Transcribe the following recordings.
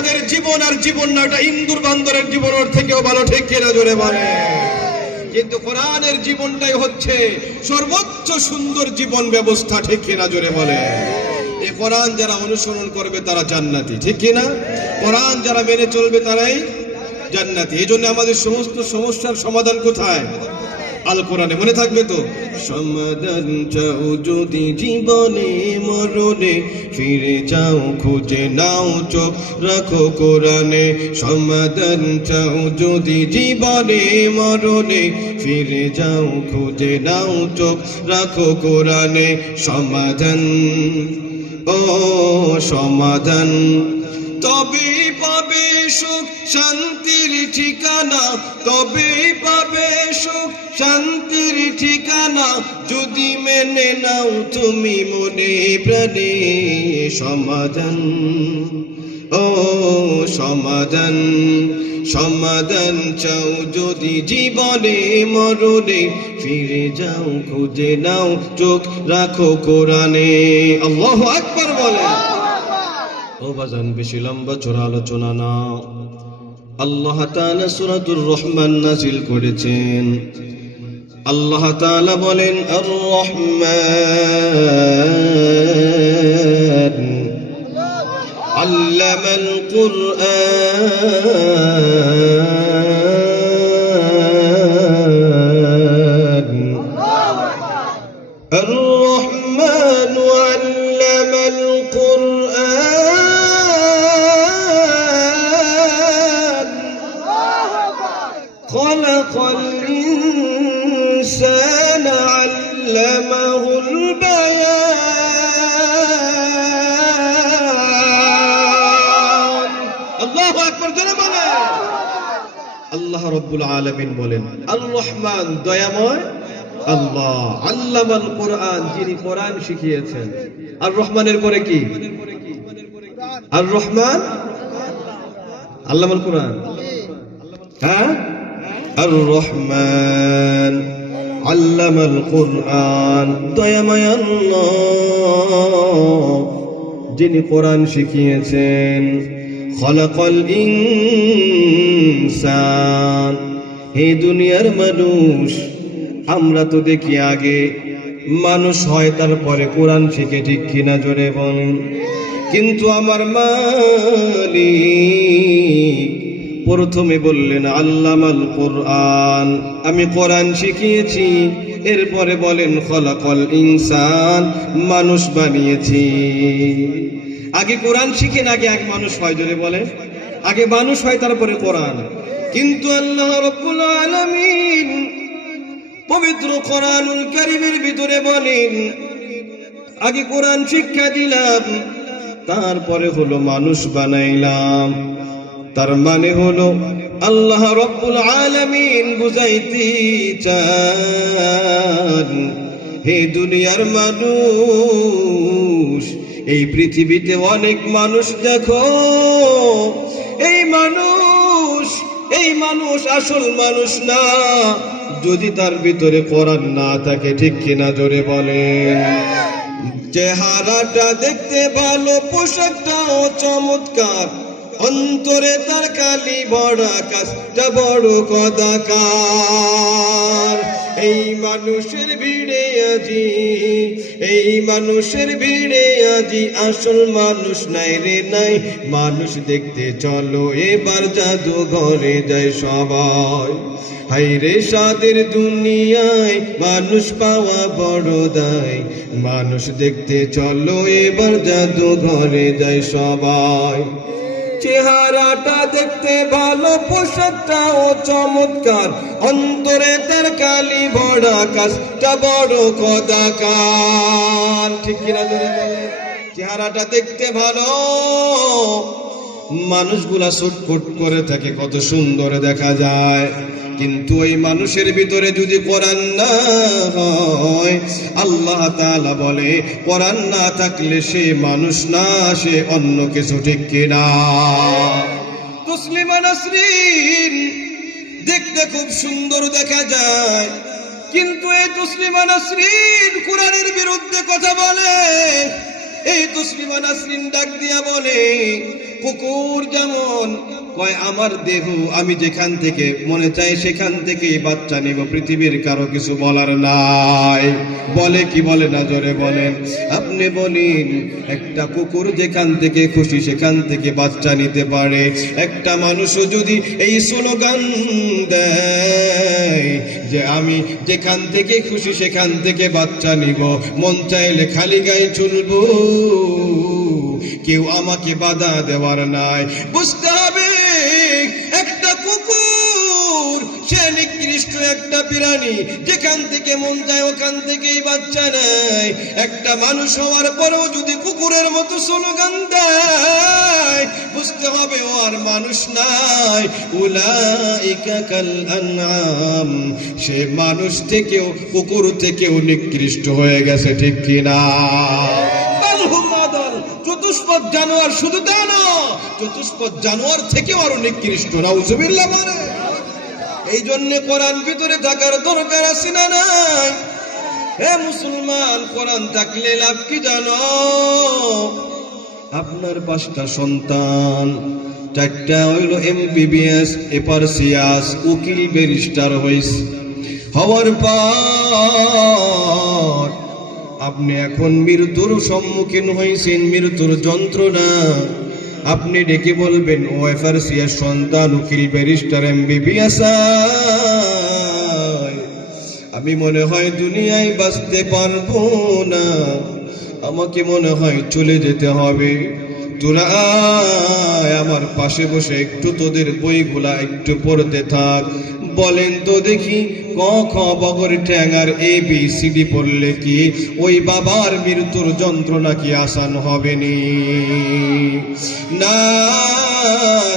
যাদের জীবন আর জীবন না, এটা ইন্দুর বান্দরের জীবনের থেকেও ভালো, ঠিক কিনা জোরে বলে কিন্তু কোরআনের জীবনটাই হচ্ছে সর্বোচ্চ সুন্দর জীবন ব্যবস্থা, ঠিক কিনা জোরে বলে এই কোরআন যারা অনুসরণ করবে তারা জান্নাতি, ঠিক কিনা? কোরআন যারা মেনে চলবে তারাই জান্নাতি। এই জন্য আমাদের সমস্ত সমস্যার সমাধান কোথায়? আল কোরআনে মনে থাকবে তো? সমাধান চাও যদি জীবনে মরণে, ফিরে যাও খুঁজে নাও চোখ রাখো কোরআনে। সমাধান চাও যদি জীবনে মরণে, ফিরে যাও খুঁজে নাও চোখ রাখো কোরআনে। সমাধান, ও সমাধান। তবে পাবে সুখ, শান্তির ঠিকানা। তবে পাবে সুখ, শান্তির ঠিকানা। যদি মেনে নাও তুমি মনে প্রাণে সমাধান। ও সমাধান সমাধান চাও যদি জীবনে মরণে। ফিরে যাও, খুঁজে নাও, চোখ রাখো কোরআনে। আল্লাহ আকবার বলে ওভজন বিশিলম্ব বেশি লম্বা চোরা আলোচনা না। আল্লাহ তাআলা সূরাতুর রহমান নাজিল করেছেন। আল্লাহ তাআলা বলেন আর রহমান আল্লামাল কুরআন। আল্লাহ রব্বুল আলামিন বলেন আল রহমান দয়াময়, আল্লাহ আল্লামাল কোরআন যিনি কোরআন শিখিয়েছেন। আর রহমানের পরে কি? আর রহমান আল্লামাল কোরআন। হ্যাঁ? আর রহমান আল্লামাল কোরআন। দয়াময় আল্লাহ যিনি কোরআন শিখিয়েছেন। খলাকল ইনসান। হে দুনিয়ার মানুষ, আমরা তো দেখি আগে, মানুষ হয় তারপরে কোরআন শিখে ঠিক কিনা জোরে বলেন কিন্তু আমার মালিক প্রথমে বললেন, আল্লামাল কোরআন, আমি কোরআন শিখিয়েছি, এরপরে বলেন, খলাকল ইনসান, মানুষ বানিয়েছি। আগে কোরআন শিখেন, আগে এক মানুষ হয়, জোরে বলেন। আগে মানুষ হয়, তারপরে কোরআন। কিন্তু আল্লাহ রব্বুল আলামিন পবিত্র কোরআনুল কারিমের ভিতরে বলেন, আগে কোরআন শিক্ষা দিলাম, তারপরে হলো মানুষ বানাইলাম। তার মানে হলো আল্লাহ রব্বুল আলামিন বুঝাইতে চান, হে দুনিয়ার মানুষ এই পৃথিবীতে অনেক মানুষ দেখো, এই মানুষ এই মানুষ আসল মানুষ না। যদি তার ভিতরে কোরআন না থাকে, ঠিক কিনা জোরে বলে চেহারাটা দেখতে ভালো, পোশাকটাও চমৎকার। অন্তরে তার কালি বড় আকাশটা বড় কদাকার এই মানুষের ভিড়ে আজি, এই মানুষের ভিড়ে আজি আসল মানুষ নাই রে নাই। মানুষ দেখতে চলো, এবার জাদু ঘরে যায় সবাই। হাই রে সাদের দুনিয়ায় মানুষ পাওয়া বড় দায়। মানুষ দেখতে চলো, এবার জাদু ঘরে যায় সবাই। চেহারাটা দেখতে ভালো, পোশাকটাও চমৎকার। অন্তরে তার কালি বড় আকাশটা বড় কদাকার ঠিক কিনা? চেহারাটা দেখতে ভালো। মানুষগুলা সুটকুট করে থাকে, কত সুন্দর দেখা যায়। কিন্তু ওই মানুষের ভিতরে যদি কোরআন না হয়, আল্লাহ তালা বলে, কোরআন না থাকলে সে মানুষ না সে অন্য কিছু ঠিক কিনা? মুসলিমা দেখতে খুব সুন্দর দেখা যায়। কিন্তু এই তুসলিমা নাসরিন কোরআনের বিরুদ্ধে কথা বলে। এই তুসলিমা নাসরিন ডাক দিয়া বলে কুকুর যেমন, কয় আমার দেহ, আমি যেখান থেকে, মনে চাই সেখান থেকে বাচ্চা নিব। পৃথিবীর কারও কিছু বলার নাই। বলে কি বলে না, জোরে বলেন আপনি বলেন, একটা কুকুর যেখান থেকে খুশি, সেখান থেকে বাচ্চা নিতে পারে। একটা মানুষও যদি এই স্লোগান দেয় যে আমি যেখান থেকে খুশি, সেখান থেকে বাচ্চা নিব। মন চাইলে খালি গায়ে চলবো। কেউ আমাকে বাধা দেওয়ার নাই। বুঝতে হবে, একটা কুকুর, সে নিকৃষ্ট একটা প্রাণী, যেখান থেকে মন যায় ওখান থেকেই বাচ্চা নেয়। একটা মানুষ হওয়ার পরেও যদি কুকুরের মতো স্লোগান দেয়, বুঝতে হবে ও আর মানুষ নাই। উলাইকা কাল আনআম, সে মানুষ থেকেও, কুকুর থেকেও নিকৃষ্ট হয়ে গেছে, ঠিক কিনা বাল হুম আদাল। চতুষ্পদ জানোয়ার শুধু তা না চতুষ্পদ জানোয়ার থেকেও আরও নিকৃষ্ট, নাউজুবিল্লাহ মানে এই জন্য কোরআন ভিতরে থাকার দরকার আছে না নাই? হে মুসলমান, কোরআন থাকলে লাভ কি জানো? আপনার পাঁচটা সন্তান, চারটা হইল এমবিবিএস, এপারসিয়াস, উকিল ব্যারিস্টার হইস। হওয়ার পর আপনি এখন মৃত্যুর সম্মুখীন হয়েছেন, মৃত্যুর যন্ত্রণা। আপনি ডেকে বলবেন, ও এফারসিয়ার সন্তান, উকিল, ব্যারিস্টার এম আমি মনে হয় দুনিয়ায় বাঁচতে পারব না। আমাকে মনে হয় চলে যেতে হবে। তোরা আমার পাশে বসে একটু তোদের বইগুলা একটু পড়তে থাক। বলেন তো দেখি, ক, খ, বগর, ট্যাঙার এ, বি সিডি পড়লে কি ওই বাবার মৃত্যুর যন্ত্রণা কি আসান হবে নি? না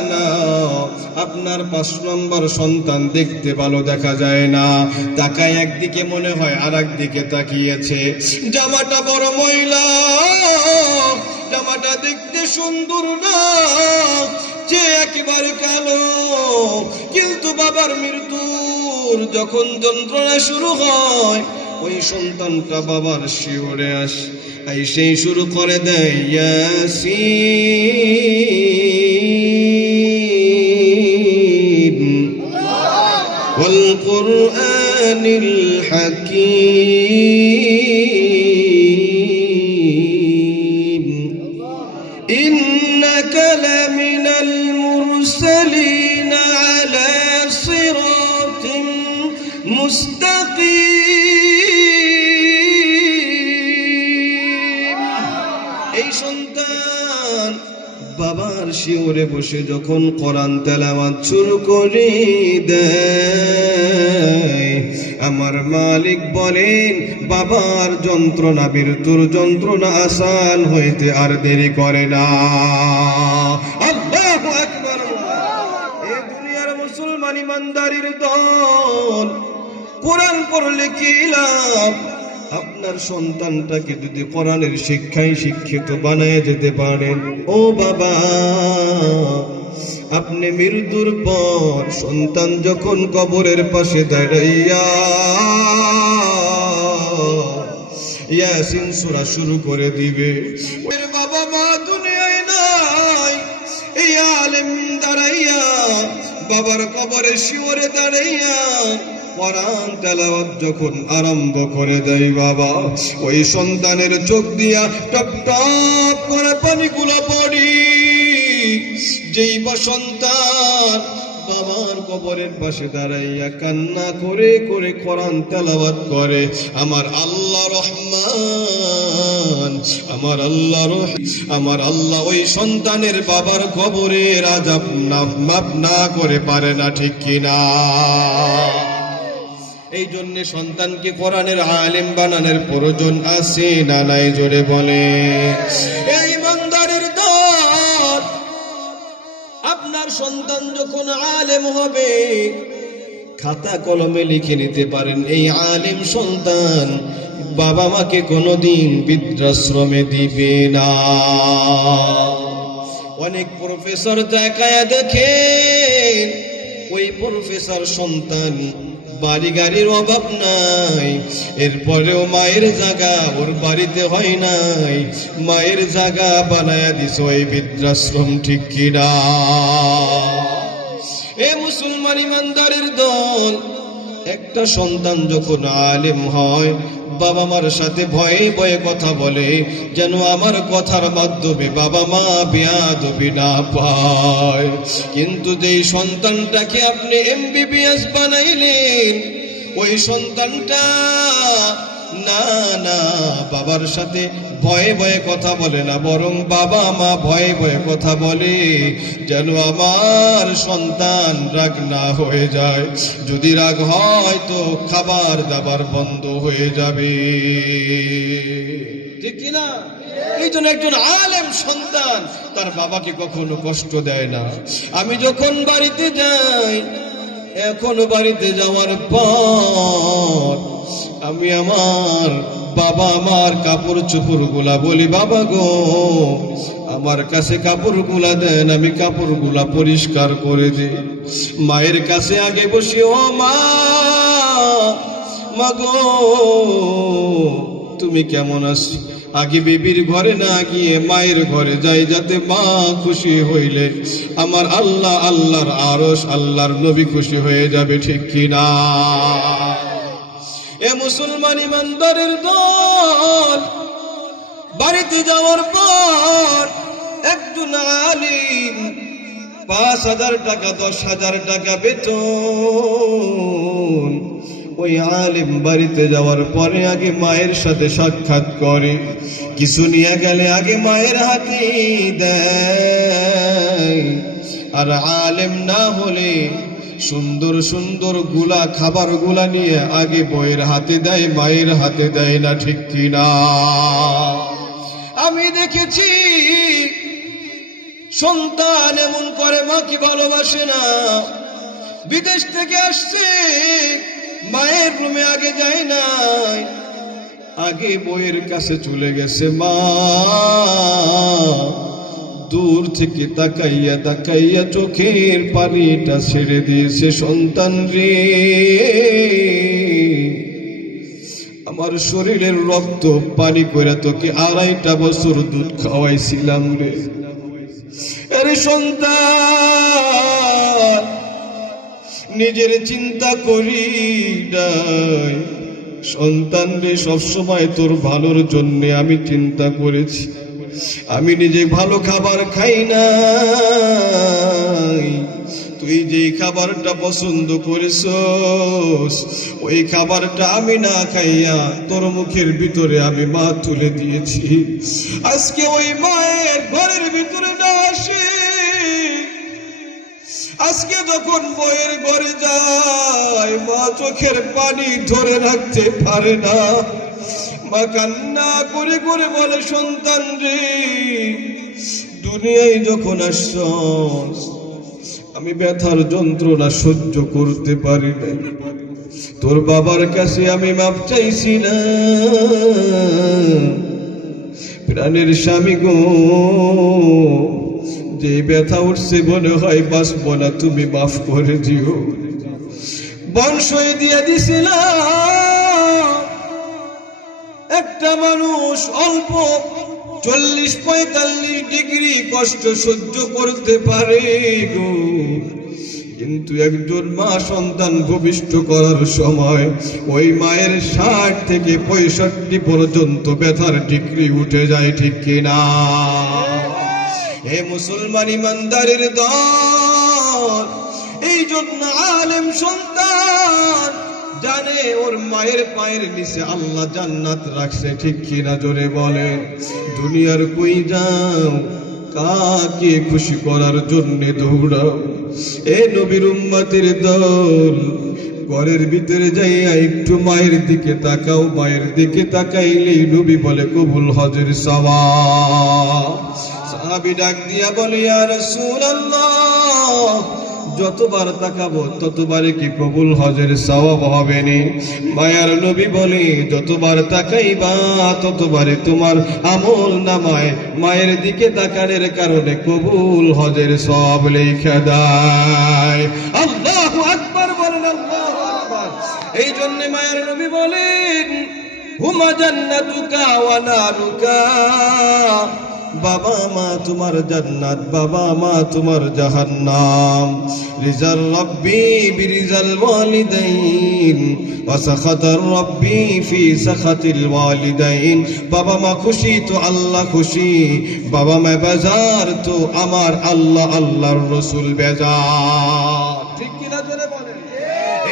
না, আপনার পাঁচ নম্বর সন্তান দেখতে ভালো দেখা যায় না। তাকায় একদিকে মনে হয় আর একদিকে তাকিয়েছে। জামাটা বড় মহিলা, জামাটা দেখতে সুন্দর না। যে একেবারে কালো কিন্তু বাবার মৃত্যুর যখন যন্ত্রণা শুরু হয় ওই সন্তানটা বাবার শিওরে আস এই সেই শুরু করে দেয় ইয়াসিন والقرآن মুস্তাকিম। এই সন্তান বাবার শিওরে বসে যখন কোরআন তেলাওয়াত শুরু করে দেয়, আমার মালিক বলেন, বাবার যন্ত্রণা, মৃত্যুর যন্ত্রণা আসান হইতে আর দেরি করে না। আল্লাহ আকবার। এ দুনিয়ার মুসলমান ইমানদারির দল কোরআন পড়লে কি লাভ? আপনার সন্তানটাকে যদি কোরআনের শিক্ষায় শিক্ষিত বানায় যেতে পারেন। ও বাবা, আপনি মৃত্যুর পর সন্তান যখন কবরের পাশে দাঁড়াইয়া ইয়াসিন সূরা শুরু করে দিবে। বাবা মা দুনিয়ায় নাই, এই আলেম দাঁড়াইয়া বাবার কবরে শিওরে দাঁড়াইয়া কোরআন তেলাওয়াত যখন আরম্ভ করে দেয় বাবা, ওই সন্তানের চোখ দিয়া টপ টপ করে পানিগুলো পড়ি। যেই বা সন্তান বাবার কবরের পাশে দাঁড়াইয়া কান্না করে করে কোরআন তেলাওয়াত করে, আমার আল্লাহ রহমান, আমার আল্লাহ আমার আল্লাহ ওই সন্তানের বাবার কবরের আজাব না, মাপ না করে পারে না ঠিক কিনা। এই জন্য সন্তানকে কোরআনের আলেম বানানোর প্রয়োজন আছে না নাই জোরে বলে? এই ইমানদারের দল, আপনার সন্তান যখন আলেম হবে, খাতা কলমে লিখে নিতে পারেন, এই আলেম সন্তান বাবা মাকে কোনোদিন বৃদ্ধাশ্রমে দিবে না। অনেক প্রফেসর দেখায় দেখেন, ওই প্রফেসর সন্তান বাড়ি গাড়ির অভাব নাই। এরপরেও মায়ের জাগা ওর বাড়িতে হয় নাই। মায়ের জাগা বানায়া দিস ওই বৃদ্ধাশ্রম, ঠিক কিরা এ মুসলমান ইমানদারের দল, একটা সন্তান যখন আলেম হয় বাবা মার সাথে ভয়ে ভয়ে কথা বলে, যেন আমার কথার মাধ্যমে বাবা মা বেয়াদবি না পায়। কিন্তু যেই সন্তানটাকে আপনি এমবিবিএস বানাইলেন, ওই সন্তানটা না না, বাবার সাথে ভয়ে ভয়ে কথা বলে না, বরং বাবা মা ভয়ে ভয়ে কথা বলে, যেন আমার সন্তান রাগ না হয়ে যায়। যদি রাগ হয় তো খাবার দাবার বন্ধ হয়ে যাবে। ঠিক কিনা এই জন্য একজন আলেম সন্তান তার বাবাকে কখনো কষ্ট দেয় না। আমি যখন বাড়িতে যাই, এখন বাড়িতে যাওয়ার পর আমি আমার বাবা আমার কাপড় চোপড়গুলা বলি, বাবা গো, আমার কাছে কাপড়গুলা দেন, আমি কাপড়গুলা পরিষ্কার করে দিই। মায়ের কাছে আগে বসি, ও মা মাগো তুমি কেমন আছো? আগে বিবির ঘরে না গিয়ে মায়ের ঘরে যাই, যাতে মা খুশি হইলে। আমার আল্লাহ, আল্লাহর আরস আল্লাহর নবী খুশি হয়ে যাবে, ঠিক কিনা? এ মুসলমান ইমানদারের দল, বাড়িতে যাওয়ার পর একজন আলিম পাঁচ হাজার টাকা, দশ হাজার টাকা বেতন। ওই আলিম বাড়িতে যাওয়ার পরে আগে মায়ের সাথে সাক্ষাৎ করে, কিছু নিয়ে গেলে আগে মায়ের হাতে দেয়। আর আলেম না হলে সুন্দর সুন্দরগুলা খাবারগুলা নিয়ে আগে বইয়ের হাতে দেয়, মায়ের হাতে দেয় না ঠিক কিনা? আমি দেখেছি সন্তান এমন করে মা কি ভালোবাসে না। বিদেশ থেকে আসছে, মায়ের রুমে আগে যায় নাই, আগে বইয়ের কাছে চলে গেছে মা। দূর থেকে তাকাইয়া তাকাইয়া চোখের পানিটা ছেড়ে দিয়েছে সন্তান রে। আমার শরীরের রক্ত পানি করে তোকে আড়াইটা বছর দুধ খাওয়াইছিলাম রে। আরে সন্তান, নিজের চিন্তা করি সন্তান রে, সবসময় তোর ভালোর জন্যে আমি চিন্তা করেছি। আমি নিজে ভালো খাবার খাই না তুই যে খাবারটা পছন্দ করেছস, ওই খাবারটা আমি না খাইয়া তোর মুখের ভিতরে আমি মা তুলে দিয়েছি। আজকে ওই মায়ের ঘরের ভিতরে না আসে। আজকে যখন বইয়ের ঘরে যায় মা চোখের পানি ধরে রাখতে পারে না। কান্না করে করে বলে, সন্তান রে, দুনিয়ায় যখন আসছস, আমি ব্যথার যন্ত্রণা সহ্য করতে পারি না। তোর বাবার কাছে আমি মাপ চাইছি না। প্রাণের স্বামী গো, যে ব্যথা উঠছে মনে হয় বাঁচব না, তুমি মাফ করে দিও। বংশই দিয়ে দিছিলাম। একটা মানুষ অল্প চল্লিশ পঁয়তাল্লিশ ডিগ্রি কষ্ট সহ্য করতে পারে গো। কিন্তু একজন মা সন্তান ভূমিষ্ঠ করার সময় ওই মায়ের ষাট থেকে পঁয়ষট্টি পর্যন্ত ব্যথার ডিগ্রি উঠে যায় ঠিক কিনা? হে মুসলমান ইমানদারের দল, এই জন্য আলেম সন্তান জানে ওর মায়ের পায়ের নিচে আল্লাহ জান্নাত রাখছে, ঠিক কিনা জোরে বলেন দুনিয়ার কই যাও, কাকে খুশি করার জন্যে দৌড়াও? এ নবীর উম্মাতের দল, ঘরের ভিতরে যাইয়া একটু মায়ের দিকে তাকাও, মায়ের দিকে তাকাইলেই নবী বলে, কবুল হজের সওয়া সাহাবি ডাক দিয়া বলে, ইয়া রাসূলুল্লাহ যতবার তাকাবো ততবারে কি কবুল হজের সওয়াব হবে নি? মায়ার নবী বলে, যতবার তাকাইবা ততবারে তোমার আমল নামায় মায়ের দিকে তাকানোর কারণে কবুল হজের সব লেখা দেয়। আল্লাহু আকবার বলেন, আল্লাহু আকবার। এই জন্য মায়ের নবী বলেন, হুমা জান্নাতুকা ওয়া নারুকা। বাবা মা তোমার জান্নাত, বাবা মা তোমার জাহান্নাম। রিজাল রব্বি বিরিজাল ওয়ালিদাইন, ওয়া সাখাতার রব্বি ফি সাখাতিল ওয়ালিদাইন। বাবা মা খুশি তো আল্লাহ খুশি, বাবা মা বেজার তো আমার আল্লাহ আল্লাহর রসুল বেজার। ঠিক কিনা জোরে বলেন?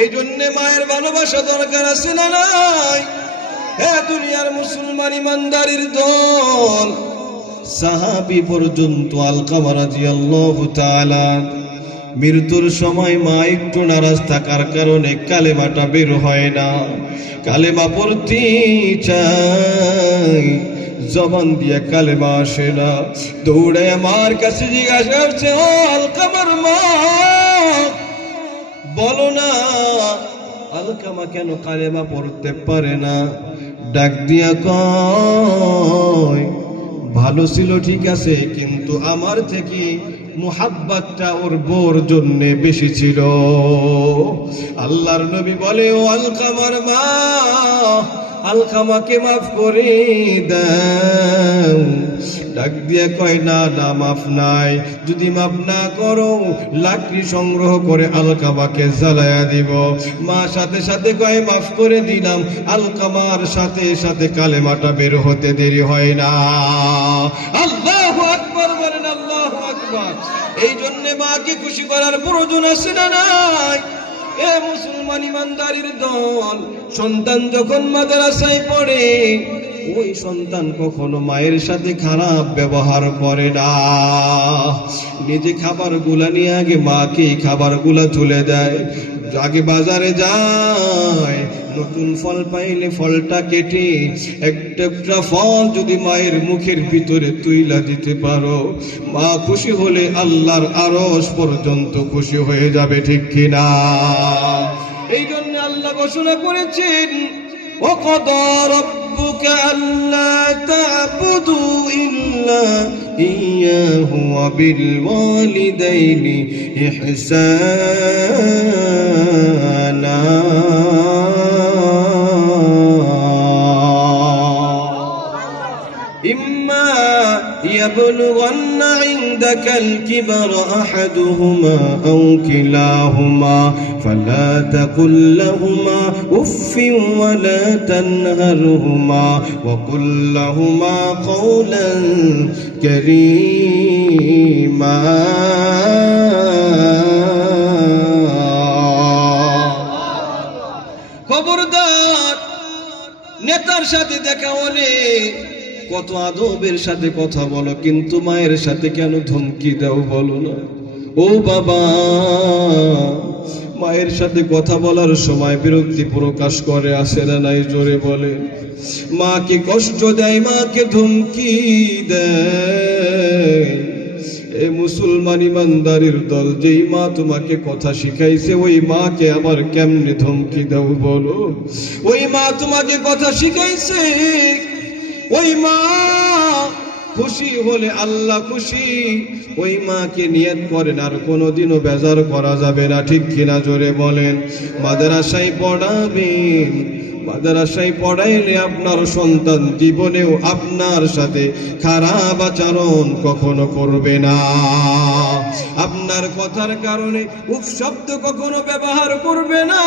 এই জন্য মায়ের ভালোবাসা দরকার আছে না নাই? হে দুনিয়ার মুসলমান ইমানদারির দল সাহাবি পর্যন্ত আলকামা রাদিয়াল্লাহু তাআলা মৃত্যুর সময় মা একটু নারাজ থাকার কারণে কালেমাটা বের হয় না। কালেমা পড়তে চাই, জবান দিয়ে কালেমা আসে না। দৌড়ে আমার কাছে জিজ্ঞাসা করছে আলকামার মা, বলো না, আলকামা কেন কালেমা পড়তে পারে না? ডাক দিয়া কয় ভালো ছিল, ঠিক আছে, কিন্তু আমার থেকে মুহাব্বাতটা ওর বোর জন্যে বেশি ছিল। আল্লাহর নবী বলে, ও আলকামার মা আলকামাকে মাফ করে দাও। ডাক দিয়ে কয়, না না, মাফ নাই। যদি মাফ না করো, লাকড়ি সংগ্রহ করে আলকামাকে জ্বালায়া দিব। মা সাথে সাথে কয়, মাফ করে দিলাম। আলকামার সাথে সাথে কালেমাটা বের হতে দেরি হয় না। আল্লাহ আকবর বলেন, আল্লাহ আকবর। এই জন্যে মাকে খুশি করার প্রয়োজন আছে না নাই? এ মুসলমান ইমানদারির দল, সন্তান যখন মাদ্রাসায় পড়ে, ওই সন্তান কখনো মায়ের সাথে খারাপ ব্যবহার করে না। নিজে খাবারগুলা নিয়ে আগে মাকে খাবারগুলা তুলে দেয়। আগে বাজারে যায়। নতুন ফল পাইলে ফলটা কেটে একটা ফল যদি মায়ের মুখের ভিতরে তুইলা দিতে পারো। মা খুশি হলে আল্লাহর আরস পর্যন্ত খুশি হয়ে যাবে, ঠিক কিনা? এই জন্য আল্লাহ ঘোষণা করেছেন وقضى ربك ألا تعبدوا إلا إياه وبالوالدين إحسانا. إما يبلغن عندك الكبر أحدهما أو كلاهما فلا تقل لهما أف ولا تنهرهما وقل لهما قولا كريما খবরদার নেতার সাথে দেখা হলে কত আদবের সাথে কথা বলো, কিন্তু মায়ের সাথে কেন ধমকি দাও বলো না? ও বাবা, মায়ের সাথে কথা বলার সময় বিরক্তি প্রকাশ করে, আসে না নাই জোরে বলে। মাকে কষ্ট দেয় মাকে ধমকি দেয়? এ মুসলমান ইমানদারির দল, যেই মা তোমাকে কথা শিখাইছে, ওই মাকে আবার কেমনে ধমকি দাও বলো? ওই মা তোমাকে কথা শিখাইছে ওই মা খুশি হলে আল্লাহ খুশি। ওই মাকে নিয়ত করেন, আর কোনোদিনও বেজার করা যাবে না। ঠিক কিনা জোরে বলেন, মাদ্রাসায় পড়াবেন মাদ্রাসায় পড়াইলে আপনার সন্তান জীবনেও আপনার সাথে খারাপ আচরণ কখনো করবে না। আপনার কথার কারণে উপশব্দ কখনো ব্যবহার করবে না।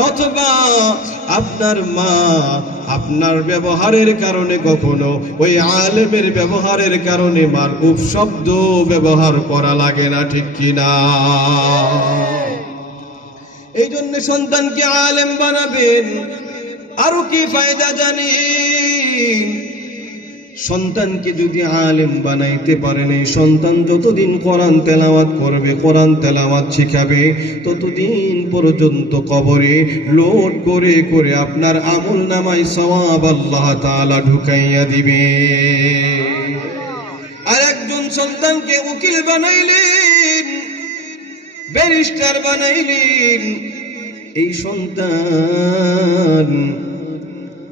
অথবা আপনার মা আপনার ব্যবহারের কারণে কখনো ওই আলেমের ব্যবহারের কারণে মার উপশব্দ ব্যবহার করা লাগে না, ঠিক কিনা? এই জন্য সন্তানকে আলেম বানাবেন। আরও কি ফায়দা জানি? সন্তানকে যদি আলেম বানাইতে পারেন, এই সন্তান যতদিন কোরআন তেলাওয়াত করবে, কোরআন তেলাওয়াত শিখাবে, ততদিন পর্যন্ত কবরে লোড করে করে আপনার আমল নামায় সওয়াব আল্লাহ তাআলা ঢুকাইয়া দিবে। আর একজন সন্তানকে উকিল বানাইলেন ব্যারিস্টার বানাইলেন এই সন্তান।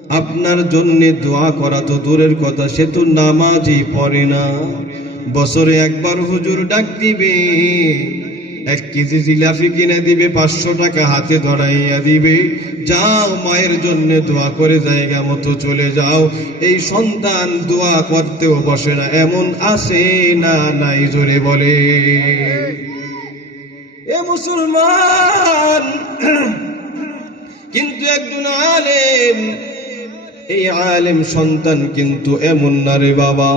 আপনার জন্যে দোয়া করা তো দূরের কথা, সে তো নামাজই পড়ে না। বছরে একবার হুজুর ডাক দিবে, এক কেজি জিলাপি কিনে দিবে, পাঁচশো টাকা হাতে ধরাইয়া দিবে। যাও, মায়ের জন্য দোয়া করে জায়গা মতো চলে যাও। এই সন্তান দোয়া করতেও বসে না, এমন আসে না নাই জোরে বলে। এ মুসলমান, কিন্তু একজন আলেম, এই আলেম সন্তান কিন্তু এমন না রে বাবা।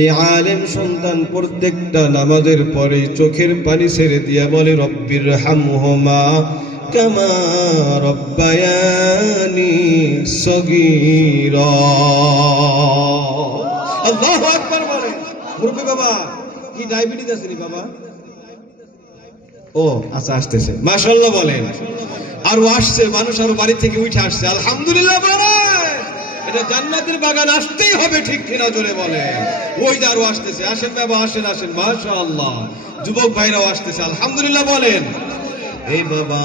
এই আলেম সন্তান প্রত্যেকটা নামাজের পরে চোখের পানি ছেড়ে দিয়া বলে, রব্বির হামহমা কামা রব্বায়ানি সগীরা। আল্লাহু আকবার বলে। মুরব্বি বাবা, কি ডায়াবেটিস আছে রে বাবা? ও আচ্ছা আসতেছে। মাসাল্লাহ বলেন। আর আসছে, মানুষ আরও বাড়ি থেকে উঠে আসছে। আলহামদুলিল্লাহ এটা জান্নাতের বাগান আসতেই হবে, ঠিক কিনা জোরে বলে ওই যে আসতেছে। আসেন বাবা, আসেন আসেন। মাশাআল্লাহ। যুবক ভাইরাও আসতেছে। আলহামদুলিল্লাহ বলেন। এই বাবা